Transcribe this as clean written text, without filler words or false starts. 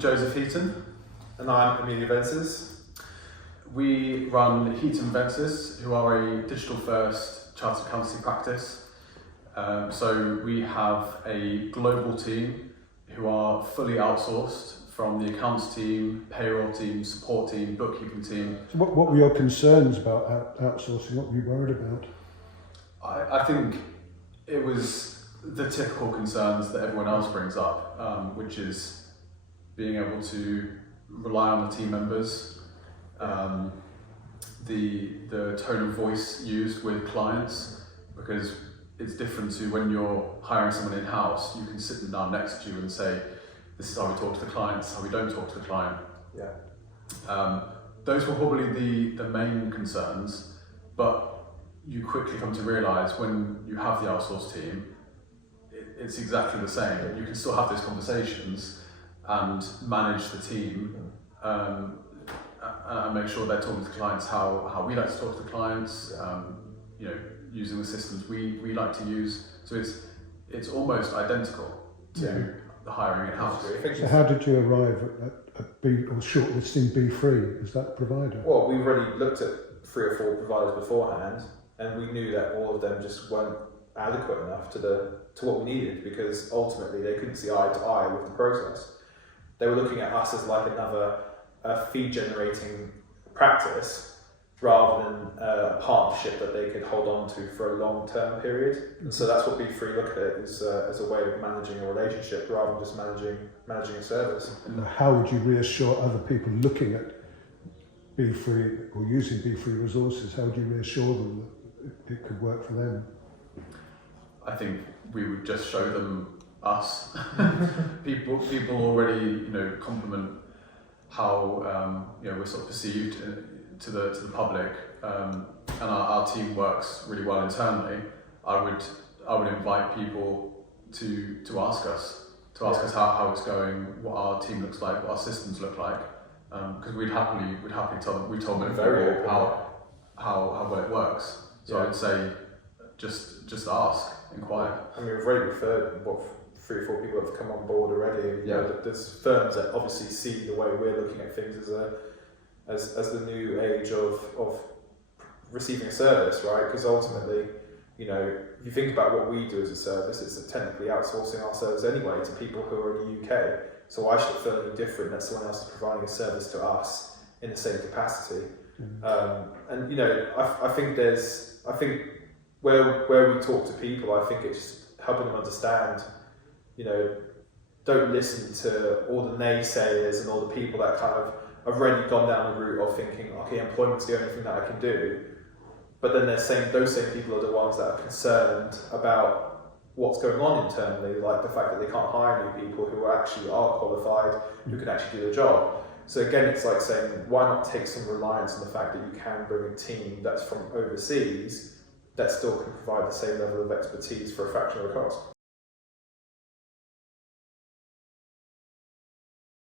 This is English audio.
Joseph Heaton. And I'm Emilio Vences. We run Heaton Vences, who are a digital-first chartered accountancy practice. So we have a global team who are fully outsourced from the accounts team, payroll team, support team, bookkeeping team. So what were your concerns about outsourcing? What were you worried about? I think it was the typical concerns that everyone else brings up, which is being able to rely on the team members, the tone of voice used with clients, because it's different to when you're hiring someone in-house. You can sit them down next to you and say, this is how we talk to the client, this is how we don't talk to the client. Yeah. Those were probably the main concerns, but you quickly come to realise when you have the outsourced team, it's exactly the same. You can still have those conversations and manage the team and make sure they're talking to clients how we like to talk to the clients, using the systems we like to use. So it's almost identical to the hiring in-house. So how did you arrive at shortlisting Befree as that provider? Well, we already looked at 3 or 4 providers beforehand, and we knew that all of them just weren't adequate enough to what we needed, because ultimately they couldn't see eye to eye with the process. They were looking at us as like another fee generating practice rather than a partnership that they could hold on to for a long-term period. And so that's what Befree look at it as a way of managing a relationship rather than just managing a service. And how would you reassure other people looking at Befree or using Befree resources? How would you reassure them that it could work for them? I think we would just show them us. People already compliment how we're sort of perceived to the public, and our team works really well internally. I would invite people to ask us how it's going, what our team looks like, what our systems look like, because we'd happily tell them. We told them Very how well it works. So I would say just ask, inquire. I mean, we've already referred 3 or 4 people that have come on board already. There's firms that obviously see the way we're looking at things as the new age of receiving a service, right? Because ultimately, if you think about what we do as a service, it's technically outsourcing our service anyway to people who are in the UK. So why should it feel any different that someone else is providing a service to us in the same capacity? I think where we talk to people, I think it's helping them understand, don't listen to all the naysayers and all the people that kind of have already gone down the route of thinking, okay, employment's the only thing that I can do. But then those same people are the ones that are concerned about what's going on internally, like the fact that they can't hire new people who actually are qualified, who can actually do the job. So again, it's like saying, why not take some reliance on the fact that you can bring a team that's from overseas that still can provide the same level of expertise for a fraction of the cost?